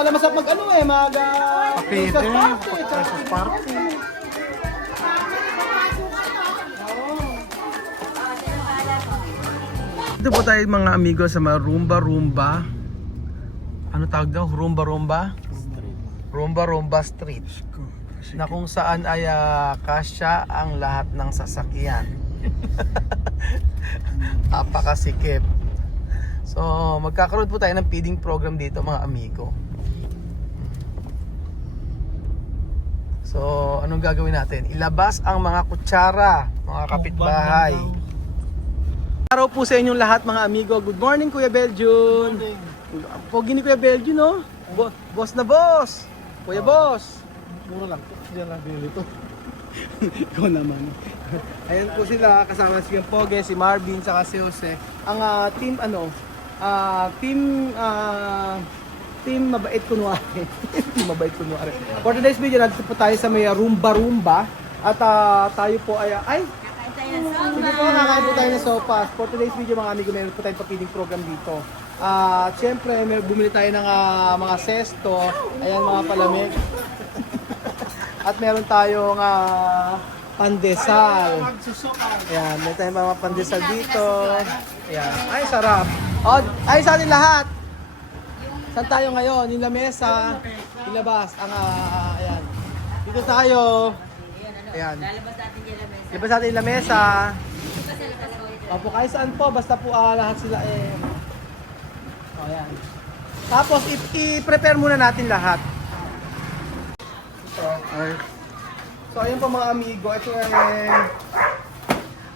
pala masarap mag ano eh, Papete, Christmas party. Dito po tayo mga amigo sa mga rumba-rumba. Ano tawag daw? Rumba-rumba? Rumba-rumba street. Na kung saan ay kasya ang lahat ng sasakyan. Apakasikip. So, magkakaroon po tayo ng feeding program dito mga amigo. So, anong gagawin natin? Ilabas ang mga kutsara, mga kapitbahay. Araw po sa inyong lahat mga amigo. Good morning Kuya Beljun. Pogi ni Kuya Beljun, no? Boss na boss. Kuya boss. Mura lang. Diyan lang binili ito. Ikaw naman. Ayan po sila, kasama si Pogi, si Marvin, saka si Jose. Ang team team mabait kunwari. Team mabait kunwari. For today's video, nandito po tayo sa may rumba-rumba. At tayo po ay sige po, kakain po tayo ng sopas. For today's video mga amigo, meron po tayong papiling program dito. At syempre, bumili tayo ng mga sesto. Ayan mga palamig. At meron tayong pandesal. Ayan, meron tayong mga pandesal dito. Ayan, ay sarap. Oh, ay sa atin lahat. Saan tayo ngayon? Yung lamesa, ilabas ang ayan. Dito tayo. Ayan. Lalabas natin yung lamesa. Opo, kahit saan po, basta po lahat sila eh. O, ayan. Tapos, i-prepare muna natin lahat. So, ayun po mga amigo. Ito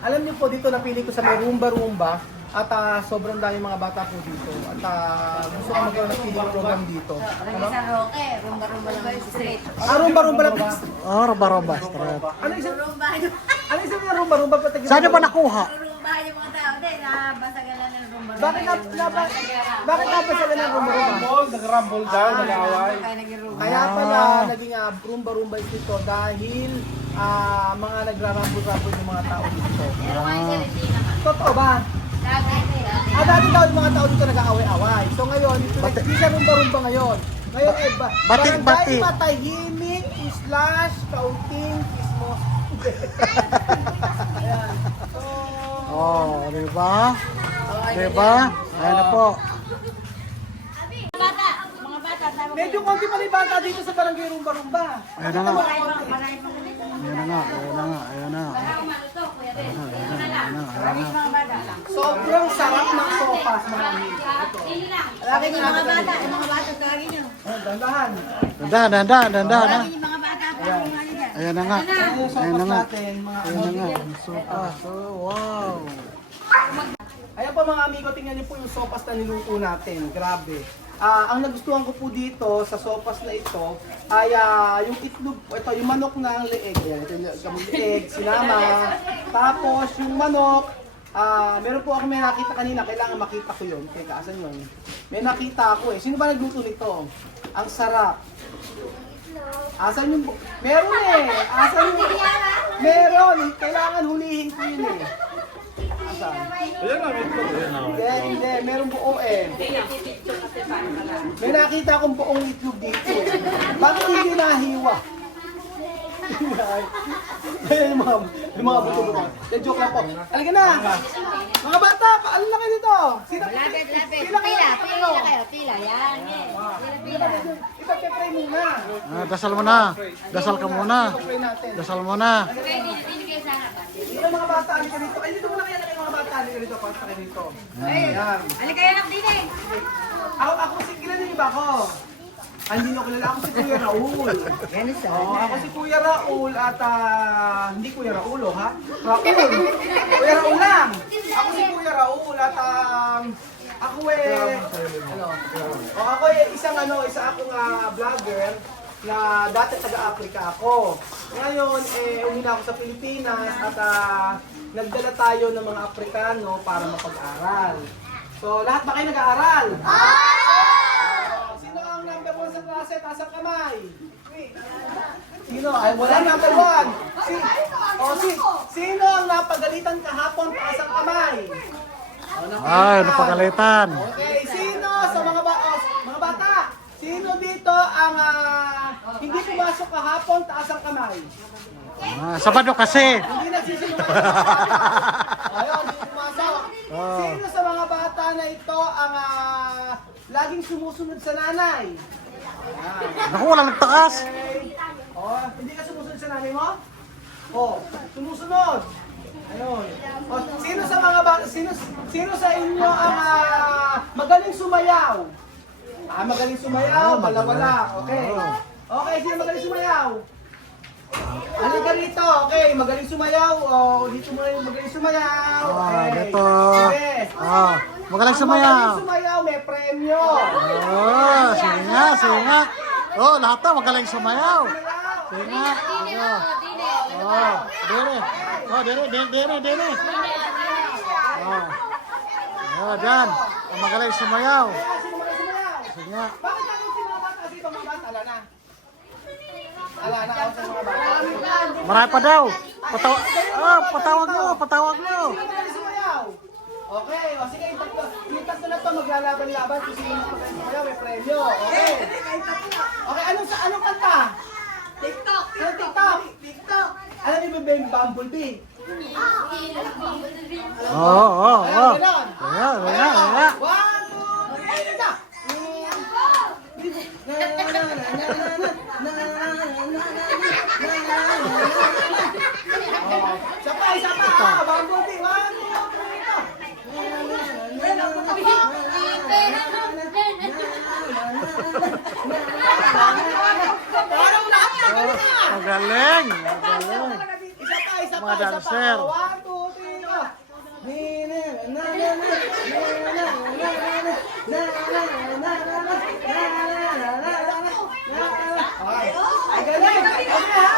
alam niyo po, dito napili ko sa may rumba-rumba. At sobrang dami mga bata po dito. At gusto ko magkaroon ng feeding program dito. Ano? Sa Roque, rumba-rumba lang street. Rumba-rumba lang. Rumba-rumba street. Ano isang Rumbahan na rumba-rumba? Saan niyo ba nakuha? Rumbahan yung mga tao. Hindi, nabasagan lang ng rumba-rumba. Bakit napasagan ng rumba-rumba? Nag-rumble daw, nag-away. Kaya naging rumba. Kaya pala naging rumba-rumba dito dahil mga nagrarambol-rambol yung mga tao dito. Pero ngayon sa Regina ka. Totoo ba? Dati daw yung mga tao dito nag-aaway-away. So ngayon, hindi siya rumba-rumba ngayon. Ngayon ay barangay matahimik, slash, kaunting, kismos. Ayan. So, Di ba? Di ba? Ayan na po. Mga bata, medyo konti pa rin bata dito sa barangay rumba-rumba. Ayan na nga. marami pa ulit. Ayan na nga. Ayan na nga. Ayan na. Sobrang sarap ng sopas, mga amigo. Lagi yung mga bata, tawagin nyo. Dandahan. Dandahan. Lagi yung mga bata, tawagin nyo. Ayan na nga. Yung Ayan na sopas nga. natin, mga Ayan na nga. amigo. Sopas. Oh, wow. Ayan po mga amigo, tingnan niyo po yung sopas na niluto natin. Grabe. Ang nagustuhan ko po dito sa sopas na ito ay yung itlog, ito yung manok ng leeg. Ayan, ito yung leeg, sinama. Tapos yung manok, meron po ako may nakita kanina, kailangan makita ko yun. Teka, asan yun? May nakita ako eh. Sino ba nagluto nito? Ang sarap. Asan yung... Meron eh! Asan yung... Meron! Kailangan hulihin ko yun eh. Asan? Hindi. Meron buo eh. May nakita akong buong itlog dito eh. Bakit hindi nahiwa? Yung mga buto-buto. Joke lang po. Halika na! Mga bata, paalam na kayo dito! Lapit. Pila kayo! Pila. Yan, Pila. Ipag-pray muna. Dasal mo na. Dasal ka muna. Pray natin. Dasal mo na. Dito mga bata, halika dito. Ay, dito muna kayo na kayo mga bata. Halika dito, pasta kayo dito. Ayan. Halika kayo lang din eh. Ako si kilala niyo ba ako? Hindi niyo kilala. Ako si Kuya Raul. Ako si Kuya Raul at hindi Kuya Raul ha? Raul. Kuya Raul lang. Ako si Kuya Raul at ako ako isa akong vlogger na dati taga-Africa ako. Ngayon uwi na ako sa Pilipinas at nagdala tayo ng mga Afrikano para mapag-aral. So lahat ba kayo nag-aaral? Sino ang number 1 sa klase? Taas ang kamay. Sino? Ay, wala number 1. Sino ang napagalitan kahapon? Taas ang kamay. Ay, napagalitan. Okay, sino sa mga bata? Sino dito ang hindi pumasok kahapon, taas ang kamay. Sabado kasi. Hindi nagsisimula. Ayun, hindi pumasok. Oh. Sino sa mga bata na ito ang laging sumusunod sa nanay? Naku, walang nagtaas. Okay. Oh, hindi ka sumusunod sa nanay mo? Oh, sumusunod. Ayun. Oh, sino sa mga sino sa inyo ang magaling sumayaw? Magaling sumayaw, wala. Okay. Okay, sino magaling sumayaw? Halika rito. Okay, magaling sumayaw. Oh, dito mo yung magaling sumayaw. Okay. Dito. Okay. Magaling Ang sumayaw. magaling sumayaw, may premyo. Sige nga. Lahat na magaling sumayaw. Sige nga. Dere. Diyan. Ang magaling sumayaw. Kaya sino magaling sumayaw? Sige nga. Bakit ako si mga bata? Kasi itong mga bata, ala na. Ala na ako sa mga bata. Marami pa daw. Patawag nyo. Sino magaling sumayaw? Okay, o sige, yung tatlo na to maglalaban-laban kung sino magaling sumayaw, may premyo. Okay. Okay, anong kanta? TikTok. Anong TikTok? Alam niyo ba yung Bumblebee? Oo. Ayan, gano'n. Ayan. 1, 2, 3, go! Isa pa, Bumblebee, 1, 2, 3, go! Magaling. Isa pa. Mga dancer. 1, 2, 3, go! Ay, galing! Okay, ha?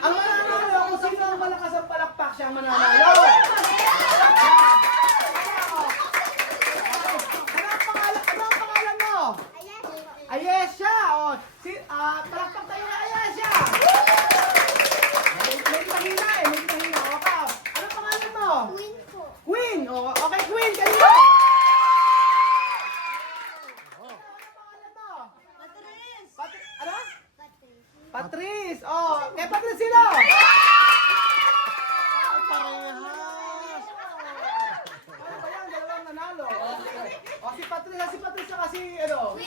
Ang mananalo, kung sino ang malakas ang palakpak, siya ang mananalo. Ano ang pangalan mo? Ayesha! O, palakpak tayo na Ayesha! May mahina. Okay. Anong pangalan mo? Queen! O, okay, Queen! Kanina! Anong pangalan mo? Ano? Patrice! Oh, kay Patrice sino? Parehas. Ano ba yan? Dalawang nanalo. O, si Patrice na kasi, ano?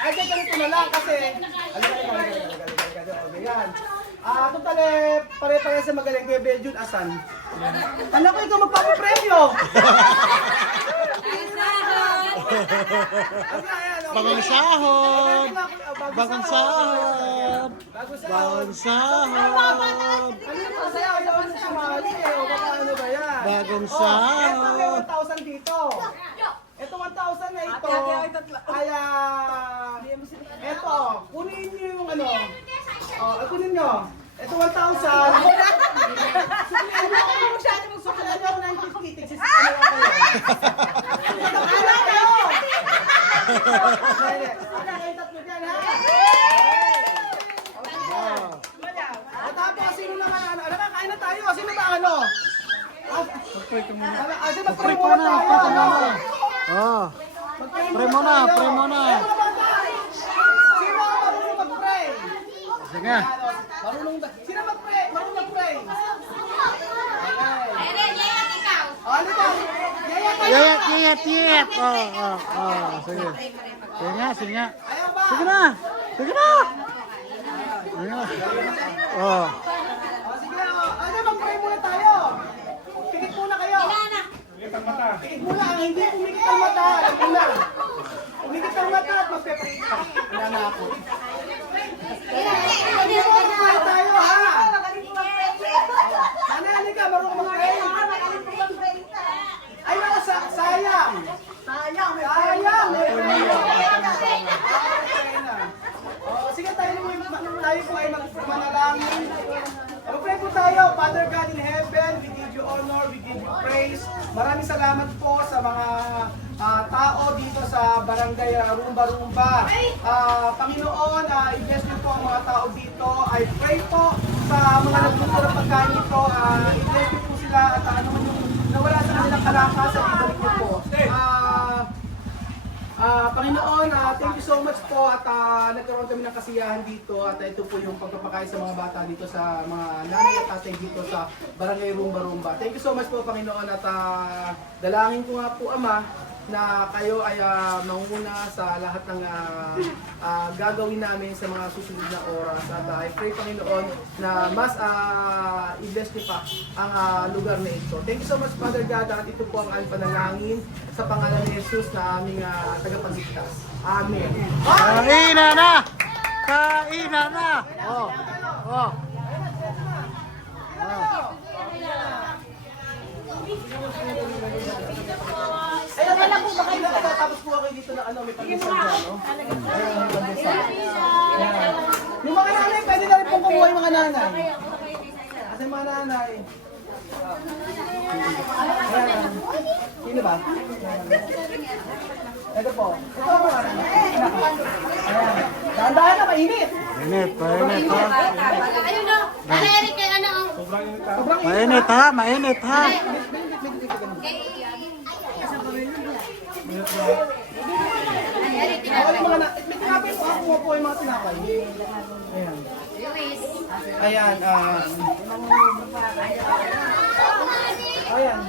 Ay, ganito na lang kasi... Okay, yan. Total pare-pare sa magaling Kuya Beljun, asan? Alam ko ikaw magpapapremyo! Bagong sahod. Bagong sahod. Ano ba sa'yo? Ayaw mo sumali eh. O baka ano ba yan? Bagong Ito sahod. may 1,000 dito. Ito 1,000 na ito. Kaya... Ito, kunin niyo yung ano. Kunin niyo. Ito 1,000. Suklan niyo ako ng 50. Tigsis ano lang kayo. Ano kayo? Ano kayo tatlo dyan ha? At tapos, sino naman ano? Ano ba, kain na tayo. Sino ba ano? Sige, mag-pray muna tayo. Pray muna. Sino ang marunong mag-pray? Sige. Sino mag-pray? Marunong mag-pray? Ano ba? Yayat. Sige. Sige nga. Ayaw ba? Sige na. Sige na. Ano, mag-pray muna tayo. Pikit muna kayo. Pikit muna. Ang hindi pumikit ang mata. Alam mo na. Pumikit ang mata at magpe-pray ka. Wala na ako. Mag-pray tayo, ha? Ano ka? Marunong mag-pray? Ay, naku, sayang. Sayang. May prayer. Sige, tayo po ay manalangin. Mag-pray po tayo. Father God in heaven, we give you honor, we give you praise. Maraming salamat po sa mga tao dito sa barangay Rumba. Panginoon, i-bless niyo po ang mga tao dito. I pray po sa mga nagluto ng pagkain nito. I-bless niyo po sila at ano man yung nawala sa kanilang kalakasan, ibalik niyo po. Panginoon, thank you so much po at nagkaroon kami ng kasiyahan dito at ito po yung pagpapakain sa mga bata dito sa mga nanay at tatay dito sa Barangay Rumba Rumba. Thank you so much po Panginoon at dalangin ko nga po Ama na kayo ay manguna sa lahat ng gagawin namin sa mga susunod na oras at I pray Panginoon na mas i-bless niyo pa ang lugar na ito. Thank you so much Father God at ito po ang aming panalangin sa pangalan ni Jesus na aming tagapagligtas. Amen. Kainan na! Kainan na! Oh. Oh. Ayun na lang po ba kayo tapos po kayo dito na may pag-isang dyan, no? Ayun, may pag-isang. Ayan. Yung mga nanay, pwede na rin pong kumuha yung mga nanay. Kasi yung mga nanay. Ayan. Sino ba? Ito po. Ito ang mga nanay. Ayan. Dahan-dahan na, mainit. Mainit, mainit ha. Ayun na. Ano, Eric, kaya ano ang... Sobrang Mainit ha, mainit ha. Ako yung mga may tinapay po ako po yung mga tinapay. Ayan. Ayan. Ayan.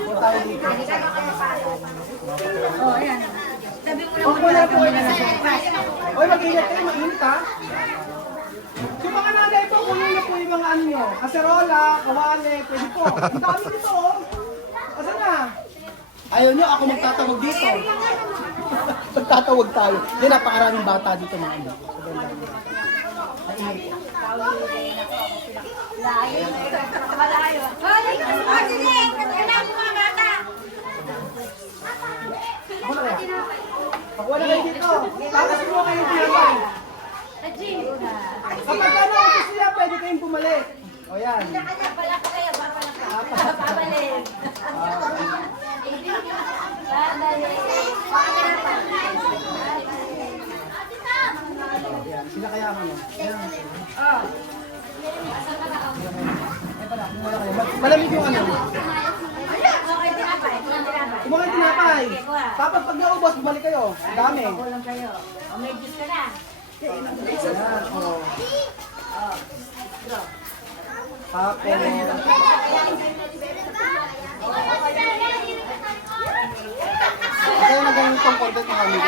Po tayo dito. Oh, ayan. Sabi ko Huwag mo na po kayo na Oy, mag-ingat kayo, mainit ha. Yung mga nanay po, kunin na po yung mga ano nyo. Kaserola, kawali, pwede po. Ang dami nito oh. Asan na? Ayaw nyo, ako magtatawag dito. Magtatawag tayo. Yan, napakaraming bata dito mga ano. Mainit. malayo. Oh, sige. Kailangan mo mga bata. Ako na kaya? Pakuha na kayo dito. Tapos mo kayo tinapay. Kapag ano, ito sila, pwede kayong bumalik. O yan. Papalak kayo, papalak ka. Papabalik. Yan, sila kaya mo. Ayan. Malamig yung ano. Okay, tinapay. Tinapay. Kung mga tinapay. Tapos pag naubos, bumalik kayo. Ang dami. Kulang kayo. O, may juice ka na. Yan, o. Tapos. Kaya na ganun itong content ng kami.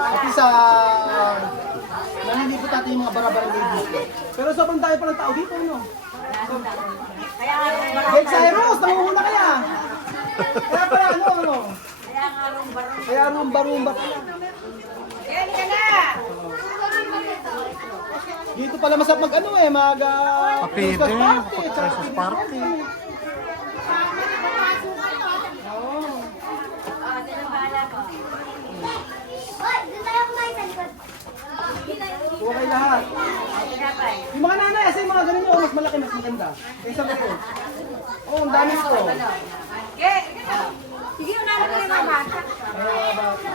At isa, nalilipot natin yung mga barabarang dito. Pero sobrang tayo pa ng tao dito, no? Kaya nga rumbar. Get Cyrus, nangunguna kaya. Kaya pala, ano? Kaya nga rumbar. Kaya rumba-rumba pala. Yan ka na. Dito pala masarap mag ano Papede, Christmas party. Oo. Sino ang bahala ko? Kuha kayo lahat. Tinapay. Yung mga nanay, kasi yung mga ganun yung mas malaki, mas maganda. Kaysa ko po. Oo, ang dami ko. Sige, unala ko yung mga bata. Ay, mga bata.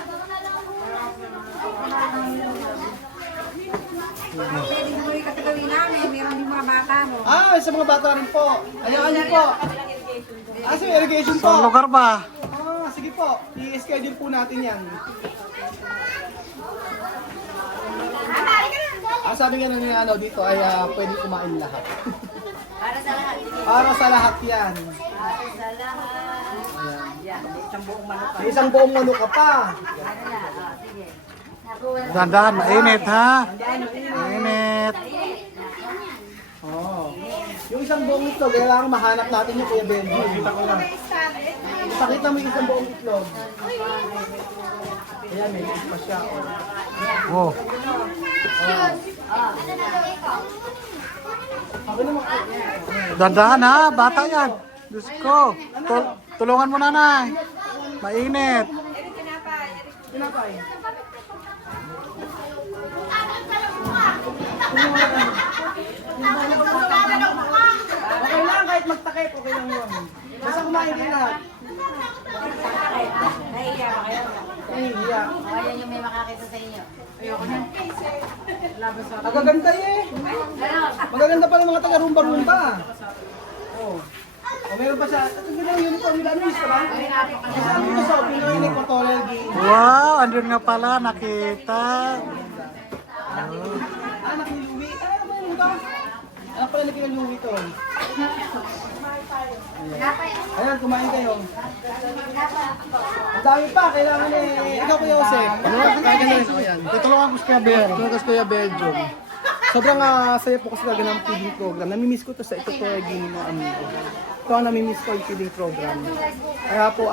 Pwede mo rin katagawin namin. Meron din mga bata mo. Sa mga bata rin po. Ayaw niyo po. Sa irrigation po. Saan lugar ba? Sige po. I-schedule po natin yan. Sabi nga ng ano dito ay pwede kumain lahat. Para sa lahat. Para sa lahat yan. Para sa lahat. Yan. Isang buong manok. May isang buong manok ka pa. Ano na? Sige. Nakuha na. Dandan, mainit ha. Mainit. Oh. Yung isang buong itlog, kailangan mahanap natin yung Kuya Benji. Kita ko lang. Pakita mo yung isang buong itlog. Ayan, may liit pa siya. Oh. Sabi naman ko. Dandan ha, bata yan. Diyos ko. Tulungan mo nanay. Mainit. Tinapay. Okay lang, kahit magtakip, okay lang yun. Basta kumain din lahat. Nahiya ba kayo? Nahihiya. Ayan yung may makakita sa inyo. Ayoko na. Magaganda eh. Ano? Magaganda pala mga taga-rumba-rumba. Oo. O meron pa siya. Ito yung uniform nila. Miss ka ba? Isa mo sa Pinoy ni Cotoler Game. Wow, andun nga pala, nakita. Anak ni Louie. Ano ba yun ito? Anak pala ni Louie to. Ayan, kumain kayo. Ang dami pa, kailangan eh. Ikaw Kuya Jose. Kaya ganun. O yan. Tutulungan ko si Kuya Bel. Tulungan ko Kuya Belgium. Sobrang saya po kasi talaga ng feeding program. Namimiss ko to sa ito po gini mga amigo. Ito ang namimiss ko yung feeding program. Kaya po,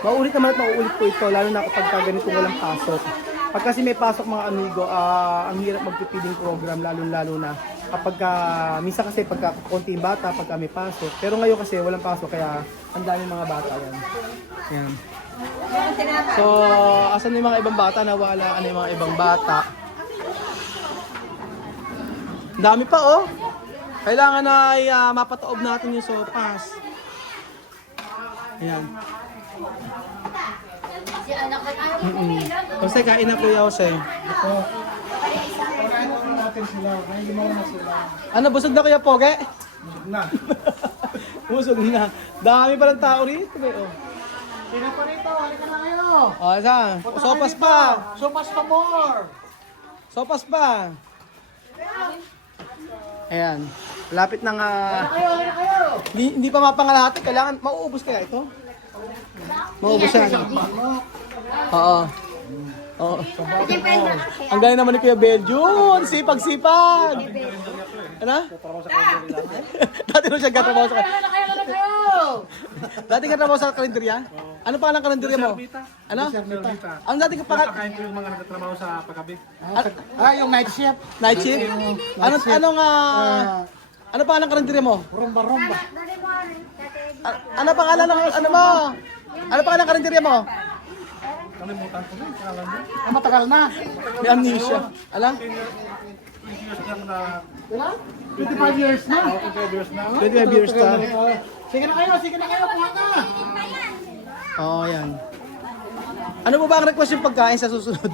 mauulit naman at mauulit po ito, lalo na kapag ganito walang pasok. Pag kasi may pasok mga amigo, ang hirap mag-feeding program, lalo na kapag minsan kasi pagka konti yung bata, pagka may pasok. Pero ngayon kasi walang pasok, kaya ang daming mga bata yan. Yan. So, asan yung mga ibang bata? Nawala, ano yung mga ibang bata? Dami pa oh. Kailangan na ay mapataob natin yung sopas. Ayan. Jose, kain na Kuya Jose. Ano, busog na Kuya Poge? Busog na. Busog na. Dami palang tao rito. Oh. Sino pa rito? Halika na kayo. Oh, saan? Sopas pa. Sopas pa more. Sopas pa. Ayan. Lapit ng hindi pa mapangalahati. Kailangan mauubos kaya ito? Mauubos siya. Oo. Oo. Ang galing naman ni Kuya Belgium. Sipag-sipag. Ano? Dati nung siya gatrabaho sa Dati gatrabaho sa kalendarya? Ano pa ang kalendarya mo? Ano? Ang dati pangalan? Kain ko yung mga nagtatrabaho sa paggabi. Yung night shift. Night shift? Ano pa ang kalendarya mo? Rumba. Ano pangalan ng ano mo? Ano pangalan ng kalendarya mo? Kalimutan ko rin. Matagal na. May amnesia. Alam? Ilan? 25 years na. 25 years na. Sige na kayo, kuha na. Oo, yan. Ano mo ba ang request yung pagkain sa susunod?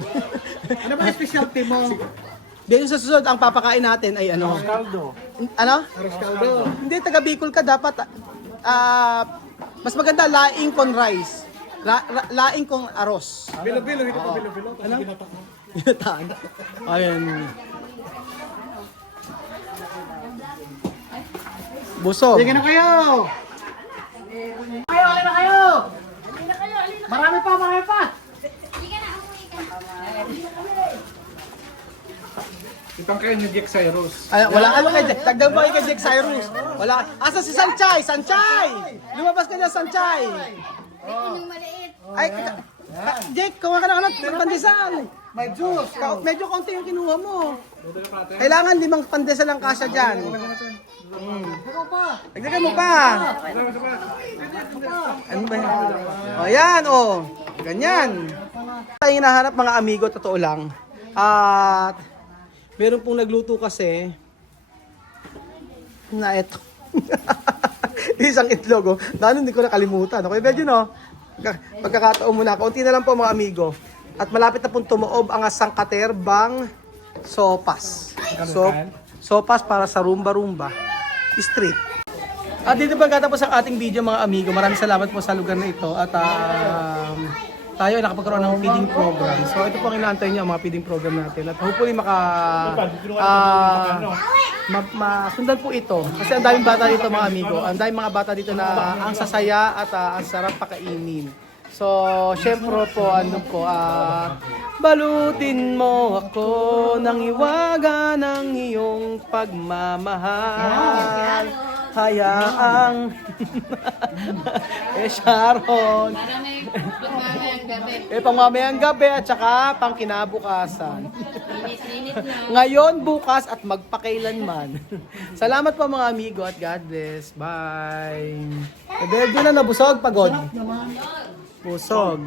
Ano ba yung specialty mo? Dito sa susunod, ang papakain natin ay ano? Caldo. Ano? Aros caldo. Hindi, taga Bicol ka, dapat mas maganda laing con rice. Laing kong aros. Bilo-bilo, ito pa bilo-bilo. Ano? Ginataan. Ayan. Busog. Sige na kayo. Alin na kayo. Marami pa. Itang kain ni Jack Cyrus. Ay, wala ano kay Dagdag ba kay Jack Cyrus? Wala. Asa si Sanchay? Lumabas ka na Sanchay. Ay, Jake, kuha ka na ng pandesal. May juice. Medyo konti yung kinuha mo. Kailangan 5 pandesal lang kasya dyan. Dagdagan mo pa. Ano ba yan? O yan, o. Ganyan. Tayo hinahanap mga amigo, totoo lang. At meron pong nagluto kasi na eto. Isang itlog, oh. Dahil hindi ko nakalimutan. Okay, medyo no? Pagkakataon muna. Kaunti na lang po mga amigo. At malapit na pong tumuob ang sangkaterbang sopas. Sopas para sa rumba-rumba street. At dito pagkatapos ang ating video mga amigo. Maraming salamat po sa lugar na ito. At tayo ay nakapagkaroon ng feeding program. So ito po ang inaantay niyo ang mga feeding program natin. At hopefully masundan po ito. Kasi ang daming bata dito mga amigo. Ang daming mga bata dito na ang sasaya at ang sarap pakainin. So, syempre po, balutin mo ako ng iwaga ng iyong pagmamahal. Hayaang Sharon. Pangmamayang gabi at saka pang kinabukasan. Ngayon, bukas at magpakailanman. Salamat po mga amigo at God bless. Bye. Doon na nabusog, pagod. Busog.